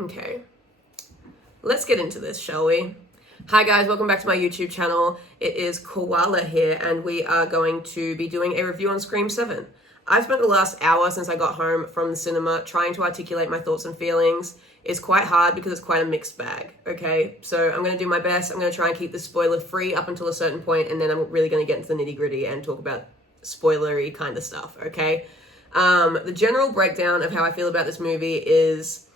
Okay, let's get into this, shall we? Hi guys, welcome back to my YouTube channel. It is Koala here, and we are going to be doing a review on Scream 7. I've spent the last hour since I got home from the cinema trying to articulate my thoughts and feelings. It's quite hard because it's quite a mixed bag, okay? So I'm going to do my best. I'm going to try and keep this spoiler free up until a certain point, and then I'm really going to get into the nitty gritty and talk about spoilery kind of stuff, okay? The general breakdown of how I feel about this movie is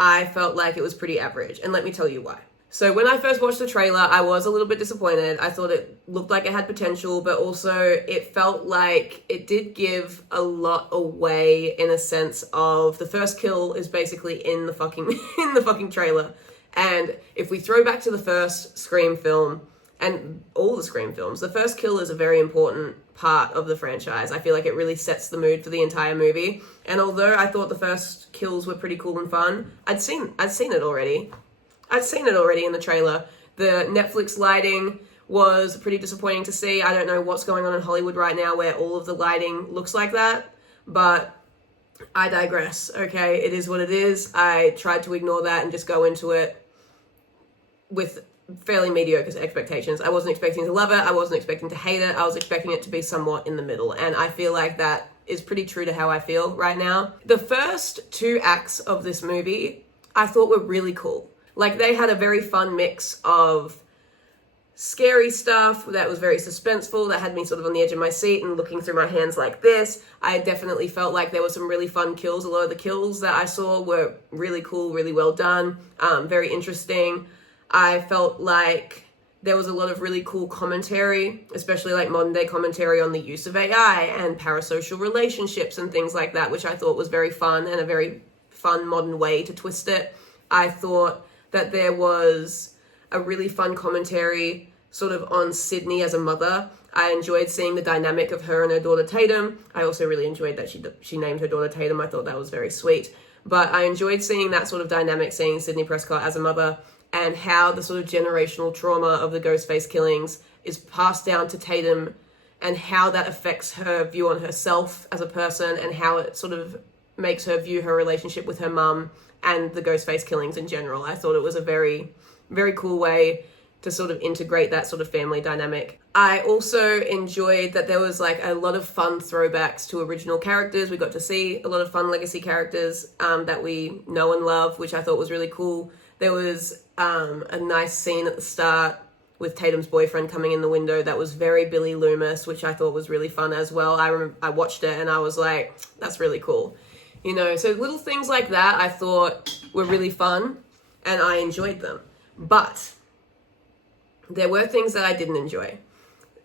I felt like it was pretty average, and let me tell you why. So when I first watched the trailer, I was a little bit disappointed. I thought it looked like it had potential, but also it felt like it did give a lot away in a sense of the first kill is basically in the fucking trailer. And if we throw back to the first Scream film and all the Scream films, the first kill is a very important part of the franchise. I feel like it really sets the mood for the entire movie. And although I thought the first kills were pretty cool and fun, I'd seen it already. I'd seen it already in the trailer. The Netflix lighting was pretty disappointing to see. I don't know what's going on in Hollywood right now where all of the lighting looks like that, but I digress, okay? It is what it is. I tried to ignore that and just go into it with fairly mediocre expectations. I wasn't expecting to love it. I wasn't expecting to hate it. I was expecting it to be somewhat in the middle, and I feel like that is pretty true to how I feel right now. The first two acts of this movie I thought were really cool. Like, they had a very fun mix of scary stuff that was very suspenseful, that had me sort of on the edge of my seat and looking through my hands like this. I definitely felt like there were some really fun kills. A lot of the kills that I saw were really cool, really well done, very interesting. I felt like there was a lot of really cool commentary, especially like modern day commentary on the use of AI and parasocial relationships and things like that, which I thought was very fun and a very fun modern way to twist it. I thought that there was a really fun commentary sort of on Sydney as a mother. I enjoyed seeing the dynamic of her and her daughter Tatum. I also really enjoyed that she named her daughter Tatum. I thought that was very sweet. But I enjoyed seeing that sort of dynamic, seeing Sidney Prescott as a mother, and how the sort of generational trauma of the Ghostface killings is passed down to Tatum, and how that affects her view on herself as a person, and how it sort of makes her view her relationship with her mum and the Ghostface killings in general. I thought it was a very, very cool way to sort of integrate that sort of family dynamic. I also enjoyed that there was like a lot of fun throwbacks to original characters. We got to see a lot of fun legacy characters that we know and love, which I thought was really cool. There was a nice scene at the start with Tatum's boyfriend coming in the window that was very Billy Loomis, which I thought was really fun as well. I watched it and I was like, that's really cool. You know, so little things like that I thought were really fun and I enjoyed them. But there were things that I didn't enjoy.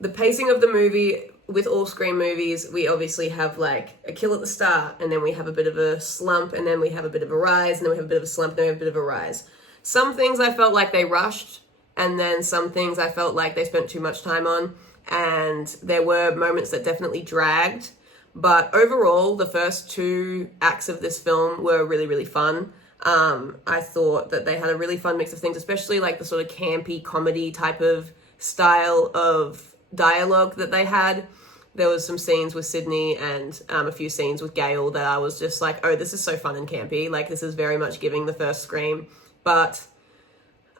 The pacing of the movie, with all Scream movies, we obviously have like a kill at the start, and then we have a bit of a slump, and then we have a bit of a rise, and then we have a bit of a slump, and then we have a bit of a rise. Some things I felt like they rushed, and then some things I felt like they spent too much time on, and there were moments that definitely dragged. But overall, the first two acts of this film were really, really fun. I thought that they had a really fun mix of things, especially like the sort of campy comedy type of style of dialogue that they had. There was some scenes with Sydney and a few scenes with Gale that I was just like, oh, this is so fun and campy. Like, this is very much giving the first Scream. But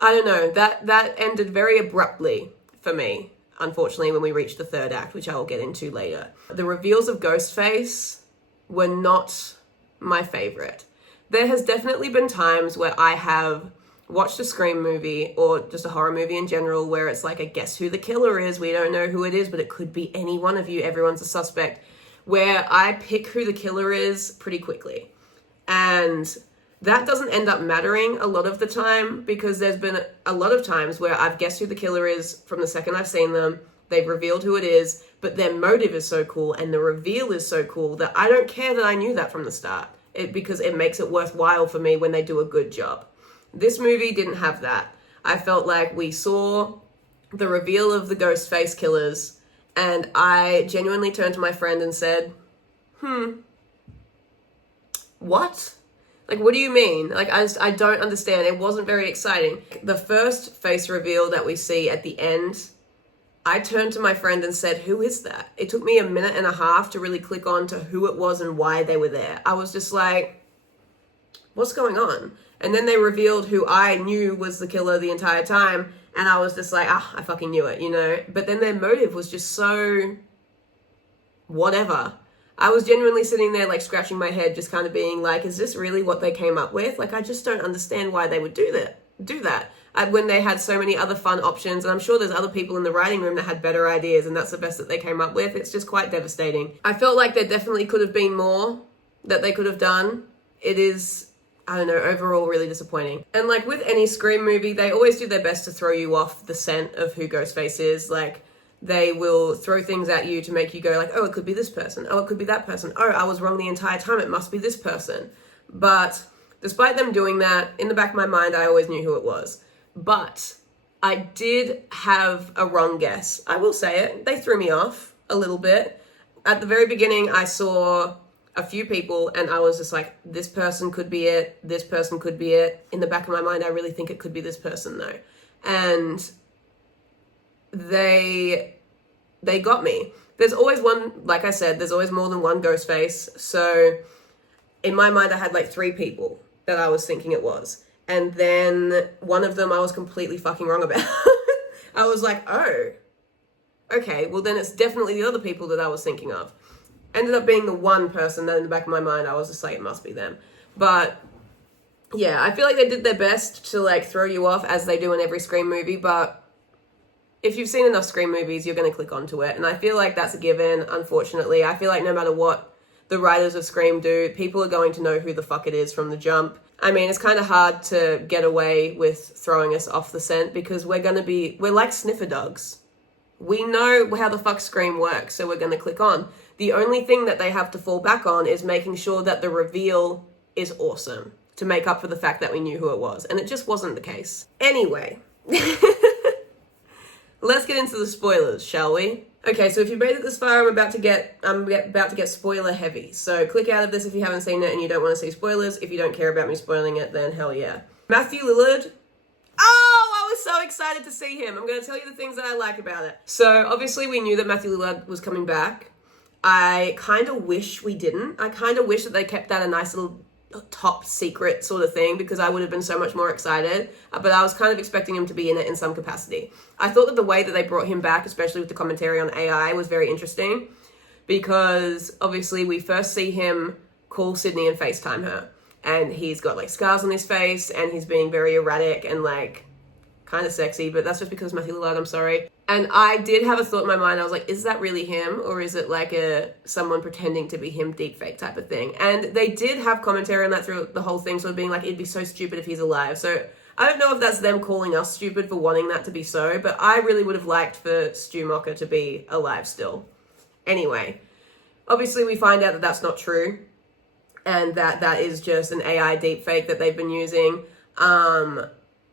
I don't know, that ended very abruptly for me, unfortunately, when we reached the third act, which I will get into later. The reveals of Ghostface were not my favorite. There has definitely been times where I have watched a Scream movie or just a horror movie in general where it's like a guess who the killer is. We don't know who it is, but it could be any one of you. Everyone's a suspect. Where I pick who the killer is pretty quickly. And that doesn't end up mattering a lot of the time, because there's been a lot of times where I've guessed who the killer is from the second I've seen them. They've revealed who it is, but their motive is so cool and the reveal is so cool that I don't care that I knew that from the start, because it makes it worthwhile for me when they do a good job. This movie didn't have that. I felt like we saw the reveal of the Ghostface killers, and I genuinely turned to my friend and said, what? Like, what do you mean? Like, I don't understand. It wasn't very exciting. The first face reveal that we see at the end, I turned to my friend and said, who is that? It took me a minute and a half to really click on to who it was and why they were there. I was just like, what's going on? And then they revealed who I knew was the killer the entire time, and I was just like, I fucking knew it, you know? But then their motive was just so whatever. I was genuinely sitting there like scratching my head, just kind of being like, is this really what they came up with? Like, I just don't understand why they would do that. When they had so many other fun options, and I'm sure there's other people in the writing room that had better ideas, and that's the best that they came up with. It's just quite devastating. I felt like there definitely could have been more that they could have done. It is, I don't know, overall really disappointing. And like with any Scream movie, they always do their best to throw you off the scent of who Ghostface is. Like, they will throw things at you to make you go like, oh, it could be this person. Oh, it could be that person. Oh, I was wrong the entire time. It must be this person. But despite them doing that, in the back of my mind, I always knew who it was. But I did have a wrong guess. I will say it. They threw me off a little bit. At the very beginning, I saw a few people and I was just like, this person could be it. This person could be it. In the back of my mind, I really think it could be this person though. And they got me. There's always one, like I said, there's always more than one Ghostface. So in my mind, I had like 3 people that I was thinking it was. And then one of them I was completely fucking wrong about. I was like, oh, okay, well then it's definitely the other people that I was thinking of. Ended up being the one person that in the back of my mind, I was just like, it must be them. But yeah, I feel like they did their best to like throw you off as they do in every Scream movie. But if you've seen enough Scream movies, you're going to click onto it. And I feel like that's a given, unfortunately. I feel like no matter what the writers of Scream do, people are going to know who the fuck it is from the jump. I mean, it's kind of hard to get away with throwing us off the scent because we're like sniffer dogs. We know how the fuck Scream works, so we're going to click on. The only thing that they have to fall back on is making sure that the reveal is awesome to make up for the fact that we knew who it was. And it just wasn't the case. Anyway, let's get into the spoilers, shall we? Okay, so if you've made it this far, I'm about to get spoiler heavy. So click out of this if you haven't seen it and you don't want to see spoilers. If you don't care about me spoiling it, then hell yeah. Matthew Lillard. Oh, I was so excited to see him. I'm going to tell you the things that I like about it. So obviously we knew that Matthew Lillard was coming back. I kind of wish we didn't. I kind of wish that they kept that a nice little top secret sort of thing because I would have been so much more excited. But I was kind of expecting him to be in it in some capacity. I thought that the way that they brought him back, especially with the commentary on AI, was very interesting because obviously we first see him call Sydney and FaceTime her. And he's got like scars on his face and he's being very erratic and like kind of sexy, but that's just because Matthew Lillard, I'm sorry. And I did have a thought in my mind. I was like, is that really him? Or is it like someone pretending to be him deepfake type of thing? And they did have commentary on that through the whole thing, sort of being like, it'd be so stupid if he's alive. So I don't know if that's them calling us stupid for wanting that to be so, but I really would have liked for Stu Macher to be alive still. Anyway, obviously we find out that that's not true and that is just an AI deepfake that they've been using.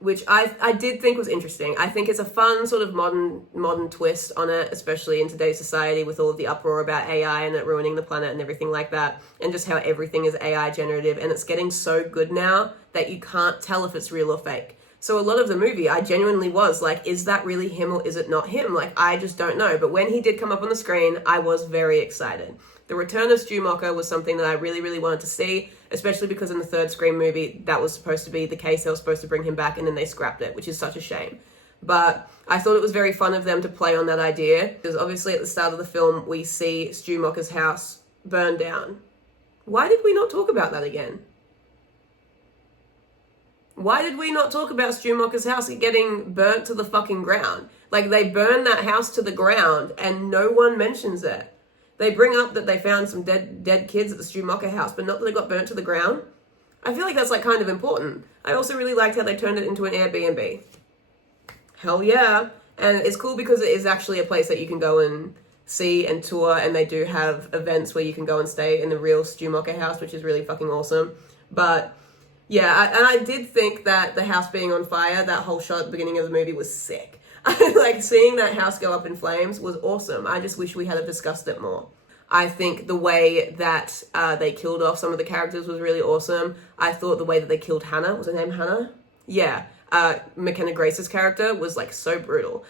Which I did think was interesting. I think it's a fun sort of modern twist on it, especially in today's society with all of the uproar about AI and it ruining the planet and everything like that, and just how everything is AI generative, and it's getting so good now that you can't tell if it's real or fake. So a lot of the movie, I genuinely was like, is that really him or is it not him? Like, I just don't know. But when he did come up on the screen, I was very excited. The return of Stu Macher was something that I really, really wanted to see, especially because in the third Scream movie, that was supposed to be the case. They were supposed to bring him back and then they scrapped it, which is such a shame. But I thought it was very fun of them to play on that idea, because obviously at the start of the film, we see Stu Macher's house burn down. Why did we not talk about that again? Why did we not talk about Stu Macher's house getting burnt to the fucking ground? Like, they burn that house to the ground and no one mentions it. They bring up that they found some dead kids at the Stu Macher house, but not that they got burnt to the ground. I feel like that's like kind of important. I also really liked how they turned it into an Airbnb. Hell yeah. And it's cool because it is actually a place that you can go and see and tour, and they do have events where you can go and stay in the real Stu Macher house, which is really fucking awesome. But yeah, I did think that the house being on fire, that whole shot at the beginning of the movie was sick. Like, seeing that house go up in flames was awesome. I just wish we had discussed it more. I think the way that they killed off some of the characters was really awesome. I thought the way that they killed Hannah, was her name Hannah? Yeah. McKenna Grace's character was like so brutal.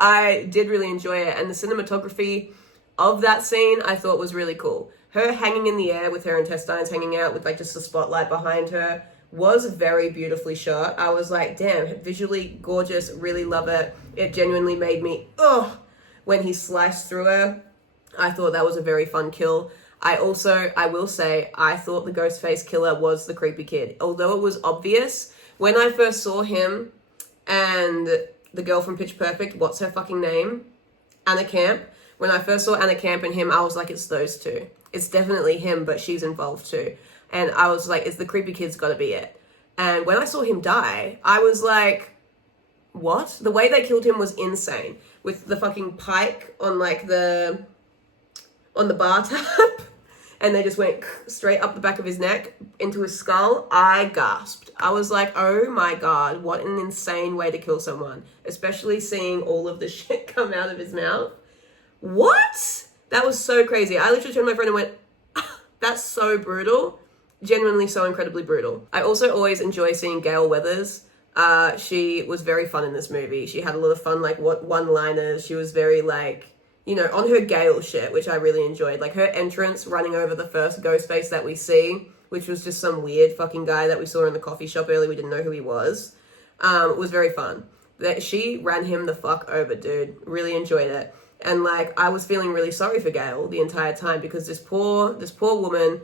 I did really enjoy it. And the cinematography of that scene I thought was really cool. her hanging in the air with her intestines hanging out with like just the spotlight behind her was very beautifully shot. I was like, damn, visually gorgeous, really love it. It genuinely made me, when he sliced through her. I thought that was a very fun kill. I will say, I thought the Ghostface killer was the creepy kid. Although it was obvious, when I first saw him and the girl from Pitch Perfect, what's her fucking name? Anna Camp. When I first saw Anna Camp and him, I was like, it's those two. It's definitely him, but she's involved too. And I was like, it's the creepy kid's gotta be it. And when I saw him die, I was like, what? The way they killed him was insane. With the fucking pike on like on the bar top. And they just went straight up the back of his neck into his skull. I gasped. I was like, oh my God, what an insane way to kill someone. Especially seeing all of the shit come out of his mouth. What? That was so crazy. I literally turned to my friend and went, that's so brutal. Genuinely so incredibly brutal. I also always enjoy seeing Gale Weathers. She was very fun in this movie. She had a lot of fun, like, one-liners. She was very, like, you know, on her Gale shit, which I really enjoyed. Like, her entrance running over the first Ghostface that we see, which was just some weird fucking guy that we saw in the coffee shop earlier. We didn't know who he was. Was very fun. That she ran him the fuck over, dude. Really enjoyed it. And, like, I was feeling really sorry for Gale the entire time because this poor woman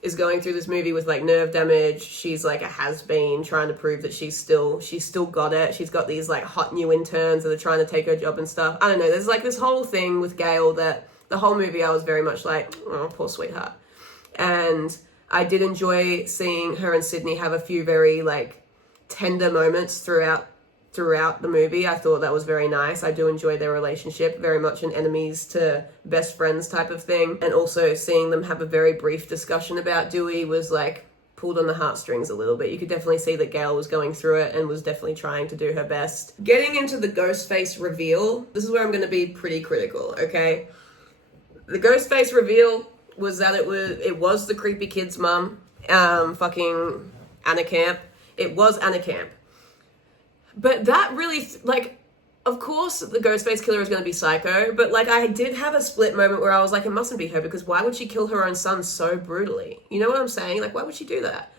is going through this movie with, like, nerve damage. She's, like, a has-been trying to prove that she's still got it. She's got these, like, hot new interns that are trying to take her job and stuff. I don't know. There's, like, this whole thing with Gale that the whole movie I was very much like, oh, poor sweetheart. And I did enjoy seeing her and Sydney have a few very, like, tender moments throughout the movie. I thought that was very nice. I do enjoy their relationship, very much an enemies to best friends type of thing. And also seeing them have a very brief discussion about Dewey was like pulled on the heartstrings a little bit. You could definitely see that Gale was going through it and was definitely trying to do her best. Getting into the Ghostface reveal, this is where I'm going to be pretty critical, okay? The Ghostface reveal was that it was the creepy kid's mum, fucking Anna Camp. It was Anna Camp. But that really, like, of course the Ghostface killer is going to be psycho, but, like, I did have a split moment where I was like, it mustn't be her, because why would she kill her own son so brutally? You know what I'm saying? Like, why would she do that?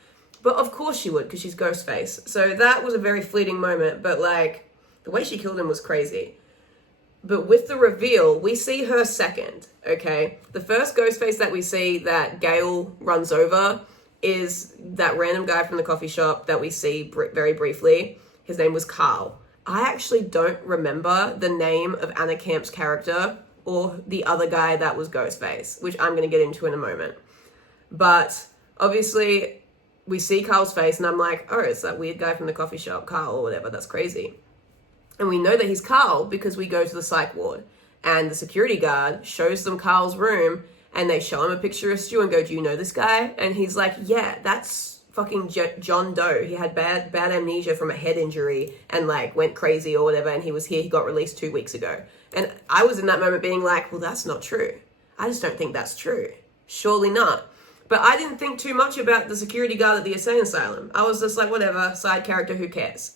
But of course she would, because she's Ghostface. So that was a very fleeting moment, but, like, the way she killed him was crazy. But with the reveal, we see her second, okay? The first Ghostface that we see that Gale runs over is that random guy from the coffee shop that we see very briefly. His name was Carl. I actually don't remember the name of Anna Camp's character or the other guy that was Ghostface, which I'm going to get into in a moment. But obviously, we see Carl's face and I'm like, oh, it's that weird guy from the coffee shop, Carl or whatever. That's crazy. And we know that he's Carl because we go to the psych ward and the security guard shows them Carl's room and they show him a picture of Stu and go, do you know this guy? And he's like, yeah, that's fucking John Doe. He had bad amnesia from a head injury and like went crazy or whatever, and he was here. He got released 2 weeks ago. And I was in that moment being like, well, that's not true. I just don't think that's true. Surely not. But I didn't think too much about the security guard at the insane asylum. I was just like, whatever, side character, who cares?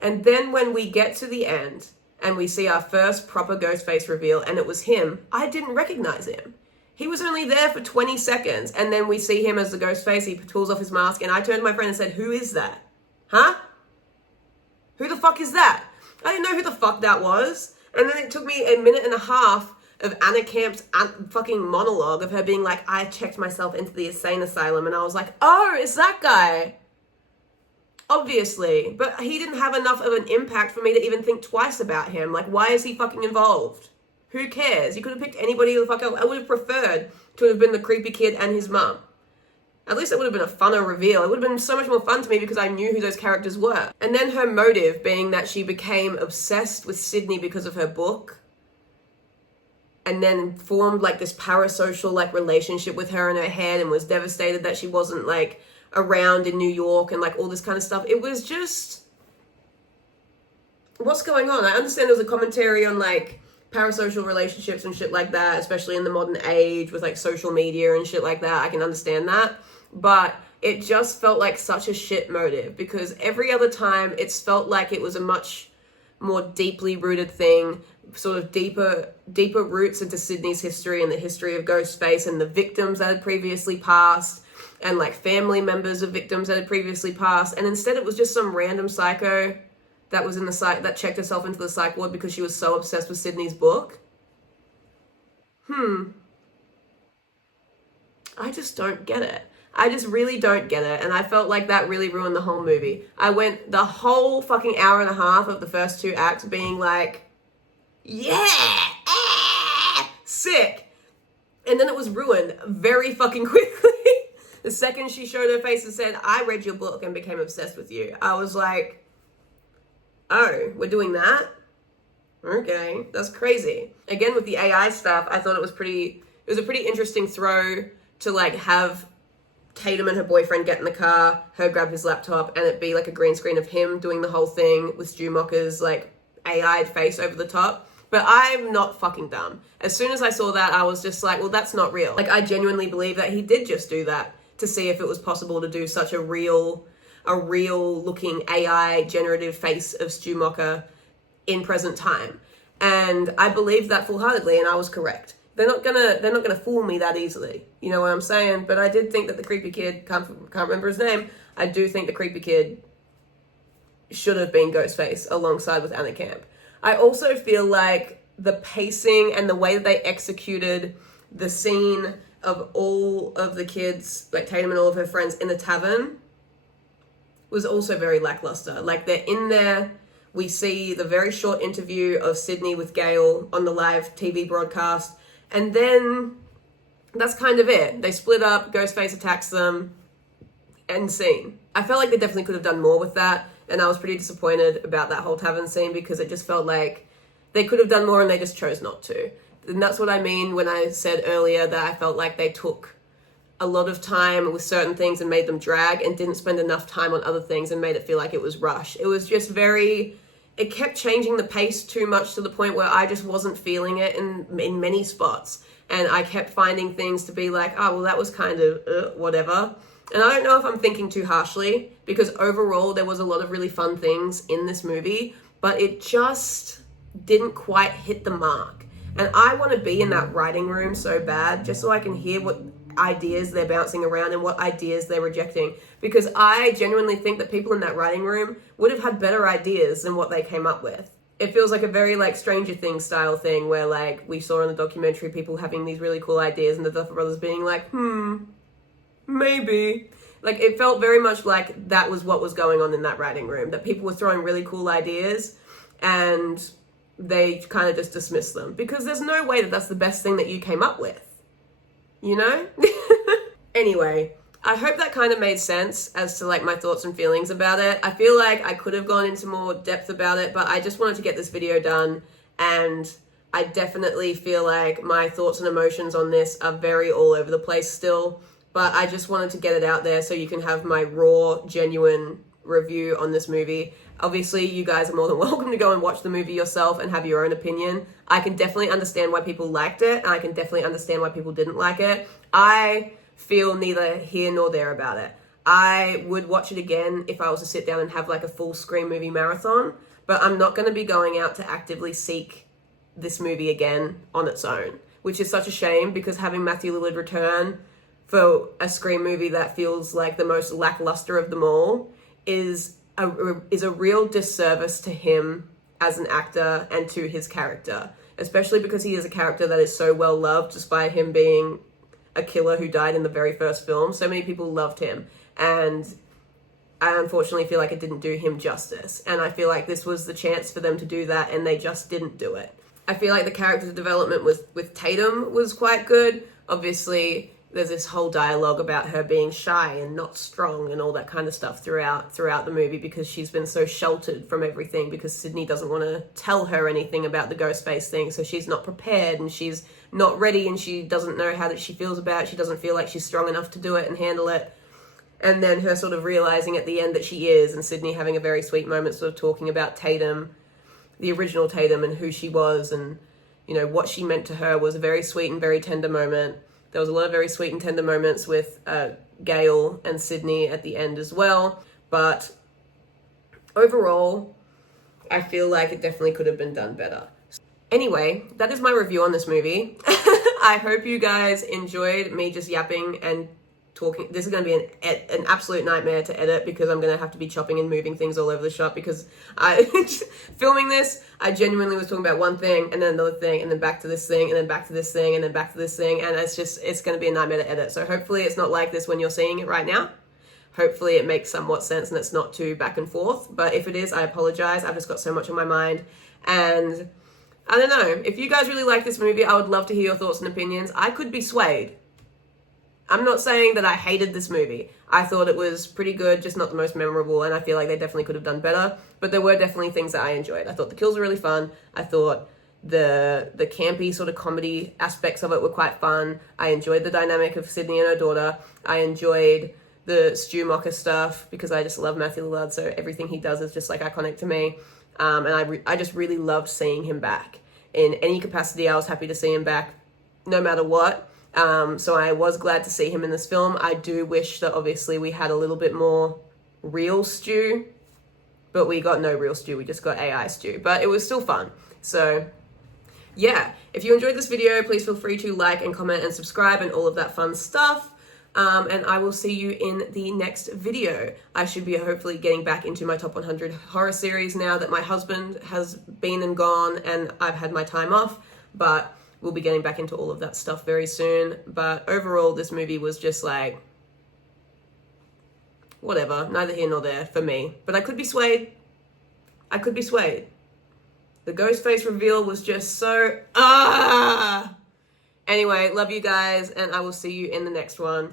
And then when we get to the end and we see our first proper Ghostface reveal and it was him, I didn't recognize him. He was only there for 20 seconds, and then we see him as the Ghostface. He pulls off his mask, and I turned to my friend and said, who is that? Huh? Who the fuck is that? I didn't know who the fuck that was. And then it took me a minute and a half of Anna Camp's fucking monologue of her being like, I checked myself into the insane asylum, and I was like, oh, it's that guy. Obviously. But he didn't have enough of an impact for me to even think twice about him. Like, why is he fucking involved? Who cares? You could have picked anybody the fuck else. I would have preferred to have been the creepy kid and his mum. At least it would have been a funner reveal. It would have been so much more fun to me because I knew who those characters were. And then her motive being that she became obsessed with Sydney because of her book. And then formed like this parasocial like relationship with her in her head and was devastated that she wasn't like around in New York and like all this kind of stuff. It was just, what's going on? I understand there was a commentary on like parasocial relationships and shit like that, especially in the modern age with like social media and shit like that. I can understand that. But it just felt like such a shit motive because every other time it's felt like it was a much more deeply rooted thing, sort of deeper roots into Sydney's history and the history of Ghostface and the victims that had previously passed and like family members of victims that had previously passed. And instead it was just some random psycho that was in the psych that checked herself into the psych ward because she was so obsessed with Sydney's book. I just don't get it. I just really don't get it. And I felt like that really ruined the whole movie. I went the whole fucking hour and a half of the first 2 acts being like, yeah, sick. And then it was ruined very fucking quickly. The second she showed her face and said, I read your book and became obsessed with you, I was like, oh, we're doing that? Okay, that's crazy. Again, with the AI stuff, I thought it was a pretty interesting throw to like have Tatum and her boyfriend get in the car, her grab his laptop, and it be like a green screen of him doing the whole thing with Stu Mocker's like AI'd face over the top. But I'm not fucking dumb. As soon as I saw that, I was just like, well, that's not real. Like, I genuinely believe that he did just do that to see if it was possible to do such a real looking AI generative face of Stu Mocker in present time. And I believed that full-heartedly, and I was correct. They're not gonna fool me that easily. You know what I'm saying? But I did think that the creepy kid, can't remember his name, I do think the creepy kid should have been Ghostface alongside with Anna Camp. I also feel like the pacing and the way that they executed the scene of all of the kids, like Tatum and all of her friends in the tavern, was also very lackluster. Like, they're in there, we see the very short interview of Sydney with Gail on the live TV broadcast, and then that's kind of it. They split up, Ghostface attacks them, end scene. I felt like they definitely could have done more with that, and I was pretty disappointed about that whole tavern scene because it just felt like they could have done more and they just chose not to. And that's what I mean when I said earlier that I felt like they took a lot of time with certain things and made them drag and didn't spend enough time on other things and made it feel like it was rushed. It was just it kept changing the pace too much to the point where I just wasn't feeling it in many spots. And I kept finding things to be like, oh, well, that was kind of whatever. And I don't know if I'm thinking too harshly, because overall there was a lot of really fun things in this movie, but it just didn't quite hit the mark. And I want to be in that writing room so bad, just so I can hear what ideas they're bouncing around and what ideas they're rejecting. Because I genuinely think that people in that writing room would have had better ideas than what they came up with. It feels like a very like Stranger Things style thing where like we saw in the documentary people having these really cool ideas and the Duffer Brothers being like, maybe. Like, it felt very much like that was what was going on in that writing room, that people were throwing really cool ideas and they kind of just dismissed them, because there's no way that that's the best thing that you came up with, you know? Anyway, I hope that kind of made sense as to like my thoughts and feelings about it. I feel like I could have gone into more depth about it, but I just wanted to get this video done, and I definitely feel like my thoughts and emotions on this are very all over the place still. But I just wanted to get it out there so you can have my raw, genuine review on this movie. Obviously, you guys are more than welcome to go and watch the movie yourself and have your own opinion. I can definitely understand why people liked it, and I can definitely understand why people didn't like it. I feel neither here nor there about it. I would watch it again if I was to sit down and have like a full Scream movie marathon, but I'm not going to be going out to actively seek this movie again on its own, which is such a shame, because having Matthew Lillard return for a Scream movie that feels like the most lackluster of them all is a real disservice to him as an actor and to his character, especially because he is a character that is so well loved despite him being a killer who died in the very first film. So many people loved him, and I unfortunately feel like it didn't do him justice, and I feel like this was the chance for them to do that and they just didn't do it. I feel like the character development with Tatum was quite good. Obviously, there's this whole dialogue about her being shy and not strong and all that kind of stuff throughout the movie, because she's been so sheltered from everything because Sydney doesn't want to tell her anything about the Ghostface thing, so she's not prepared and she's not ready and she doesn't know how that she feels about it. She doesn't feel like she's strong enough to do it and handle it. And then her sort of realizing at the end that she is, and Sydney having a very sweet moment sort of talking about Tatum, the original Tatum, and who she was, and you know what she meant to her, was a very sweet and very tender moment. There was a lot of very sweet and tender moments with Gail and Sydney at the end as well. But overall, I feel like it definitely could have been done better. Anyway, that is my review on this movie. I hope you guys enjoyed me just yapping and talking. This is going to be an absolute nightmare to edit because I'm going to have to be chopping and moving things all over the shop because filming this, I genuinely was talking about one thing and then another thing and then back to this thing and then back to this thing and then back to this thing, and it's going to be a nightmare to edit. So hopefully it's not like this when you're seeing it right now. Hopefully it makes somewhat sense and it's not too back and forth. But if it is, I apologize. I've just got so much on my mind. And I don't know. If you guys really like this movie, I would love to hear your thoughts and opinions. I could be swayed. I'm not saying that I hated this movie. I thought it was pretty good, just not the most memorable, and I feel like they definitely could have done better. But there were definitely things that I enjoyed. I thought the kills were really fun. I thought the campy sort of comedy aspects of it were quite fun. I enjoyed the dynamic of Sydney and her daughter. I enjoyed the Stu Mocker stuff because I just love Matthew Lillard, so everything he does is just like iconic to me. And I just really loved seeing him back. In any capacity, I was happy to see him back, no matter what. So I was glad to see him in this film. I do wish that obviously we had a little bit more real Stu, but we got no real Stu, we just got AI Stu. But it was still fun. So yeah, if you enjoyed this video, please feel free to like and comment and subscribe and all of that fun stuff. And I will see you in the next video. I should be hopefully getting back into my top 100 horror series now that my husband has been and gone and I've had my time off, but we'll be getting back into all of that stuff very soon. But overall, this movie was just like, whatever, neither here nor there for me. But I could be swayed. I could be swayed. The ghost face reveal was just so, Anyway, love you guys, and I will see you in the next one.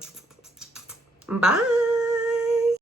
Bye.